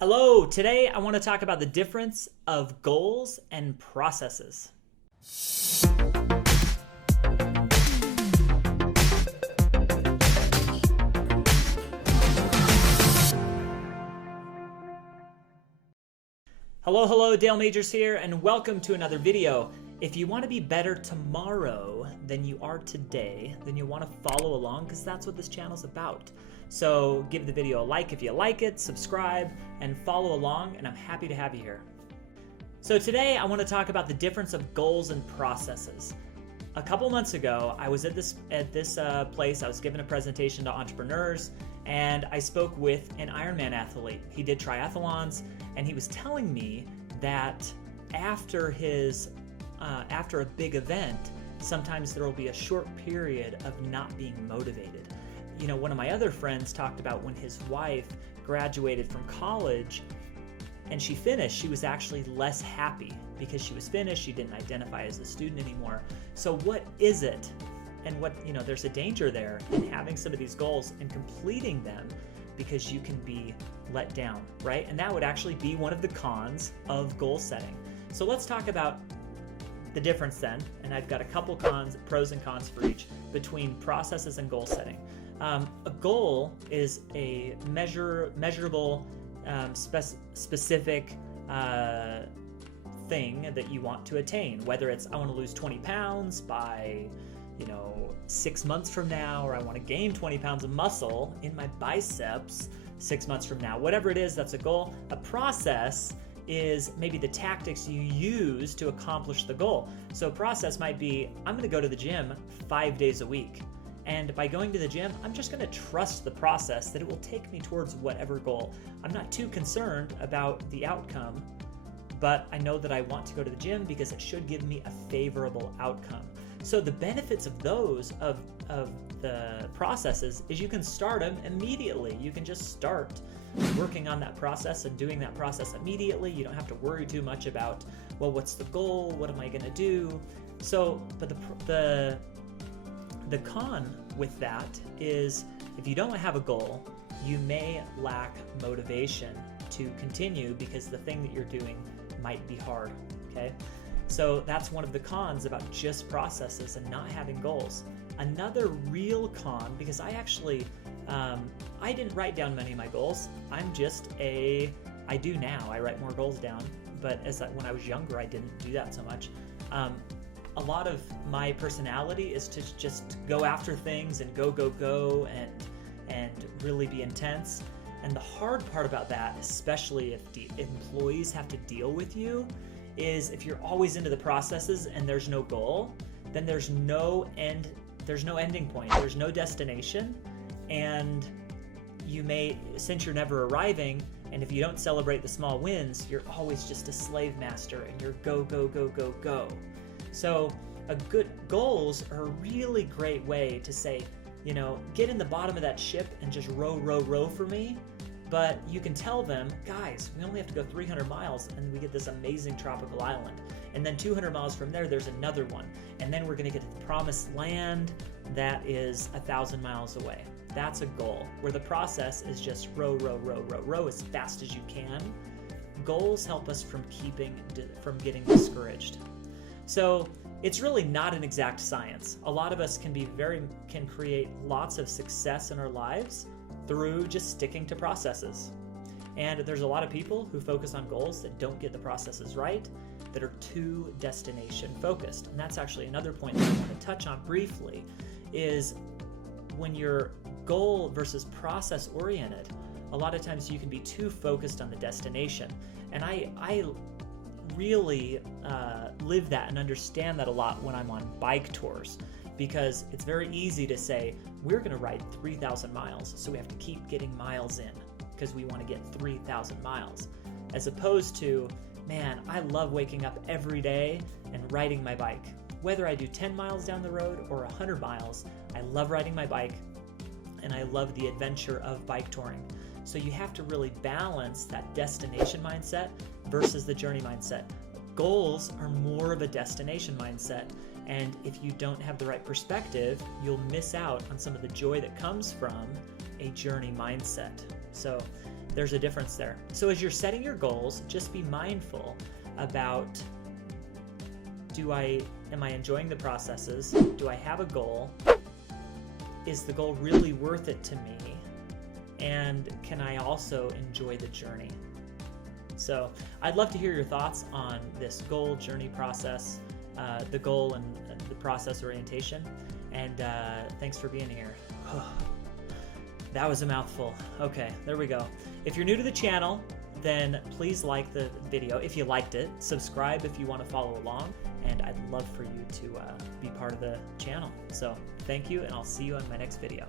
Hello, today I want to talk about the difference of goals and processes. Hello, Dale Majors here, and welcome to another video. If you want to be better tomorrow than you are today, then you want to follow along because that's what this channel is about. So give the video a like if you like it, subscribe, and follow along, and I'm happy to have you here. So today I want to talk about the difference of goals and processes. A couple months ago, I was at this place. I was giving a presentation to entrepreneurs, and I spoke with an Ironman athlete. He did triathlons, and he was telling me that after a big event, sometimes there will be a short period of not being motivated. You know, one of my other friends talked about when his wife graduated from college and she finished, she was actually less happy because she was finished. She didn't identify as a student anymore. So what is it? And there's a danger there in having some of these goals and completing them because you can be let down, right? And that would actually be one of the cons of goal setting. So let's talk about the difference then, and I've got a couple pros and cons for each, between processes and goal setting. A goal is a measurable, specific thing that you want to attain, whether it's I want to lose 20 pounds by 6 months from now, or I want to gain 20 pounds of muscle in my biceps 6 months from now. Whatever it is, that's a goal. A process is maybe the tactics you use to accomplish the goal. So a process might be, I'm going to go to the gym 5 days a week. And by going to the gym, I'm just going to trust the process that it will take me towards whatever goal. I'm not too concerned about the outcome, but I know that I want to go to the gym because it should give me a favorable outcome. So the benefits of those, of the processes, is you can start them immediately. You can just start working on that process and doing that process immediately. You don't have to worry too much about, well, what's the goal? What am I going to do? So, but the con with that is if you don't have a goal, you may lack motivation to continue because the thing that you're doing might be hard, okay? So that's one of the cons about just processes and not having goals. Another real con, because I actually, I didn't write down many of my goals. I do now, I write more goals down, but when I was younger, I didn't do that so much. A lot of my personality is to just go after things and go and really be intense. And the hard part about that, especially if employees have to deal with you, is if you're always into the processes and there's no goal, then there's no ending point, there's no destination, and since you're never arriving, and if you don't celebrate the small wins, you're always just a slave master and you're go. So goals are a really great way to say, get in the bottom of that ship and just row for me. But you can tell them, guys, we only have to go 300 miles and we get this amazing tropical island. And then 200 miles from there, there's another one. And then we're going to get to the promised land that is 1,000 miles away. That's a goal, where the process is just row as fast as you can. Goals help us from getting discouraged. So it's really not an exact science. A lot of us can create lots of success in our lives through just sticking to processes. And there's a lot of people who focus on goals that don't get the processes right, that are too destination focused. And that's actually another point that I want to touch on briefly, is when you're goal versus process oriented, a lot of times you can be too focused on the destination. And I really live that and understand that a lot when I'm on bike tours, because it's very easy to say, we're going to ride 3,000 miles, so we have to keep getting miles in because we want to get 3,000 miles. As opposed to, man, I love waking up every day and riding my bike. Whether I do 10 miles down the road or 100 miles, I love riding my bike and I love the adventure of bike touring. So you have to really balance that destination mindset versus the journey mindset. Goals are more of a destination mindset, and if you don't have the right perspective, you'll miss out on some of the joy that comes from a journey mindset. So There's a difference there. So as you're setting your goals, just be mindful about, am I enjoying the processes? Do I have a goal? Is the goal really worth it to me? And can I also enjoy the journey? So I'd love to hear your thoughts on this goal journey process, the goal and the process orientation. And thanks for being here. That was a mouthful. Okay, there we go. If you're new to the channel, then please like the video if you liked it. Subscribe if you want to follow along. And I'd love for you to be part of the channel. So thank you, and I'll see you on my next video.